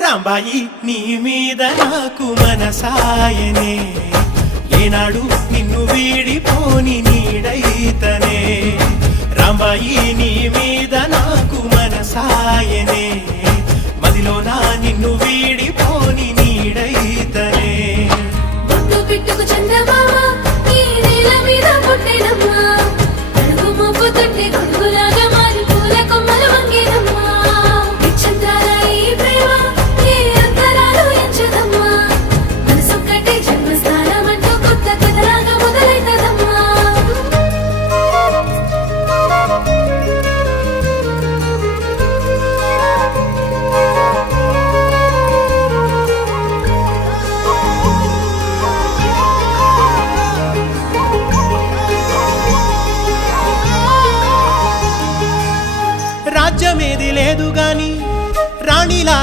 రాంబాయి నీ మీద నాకు మనసాయనే, ఏనాడు నిన్ను వీడిపోని నీడైతనే. రాంబాయి నీ మీద నాకు మనసాయనే, మదిలోన నిన్ను వీడిపోని నీడైతనే. బొట్టు పెట్టుకు చందమామ ఈ నేల మీద పుట్టినమ్మా, అడుగు మోపు తొట్టి గొడుగులాగా మారి పూల కొమ్మలు వంగేనమ్మా. నిశ్చంద్రాల ఈ ప్రేమ ఏ అంతరాలు ఎంచదమ్మా, మనసొక్కటి జన్మస్థానం అంటూ కొత్త కథలాగా మొదలైతదమ్మా. రాజ్యమేది లేదు గాని రాణిలాగా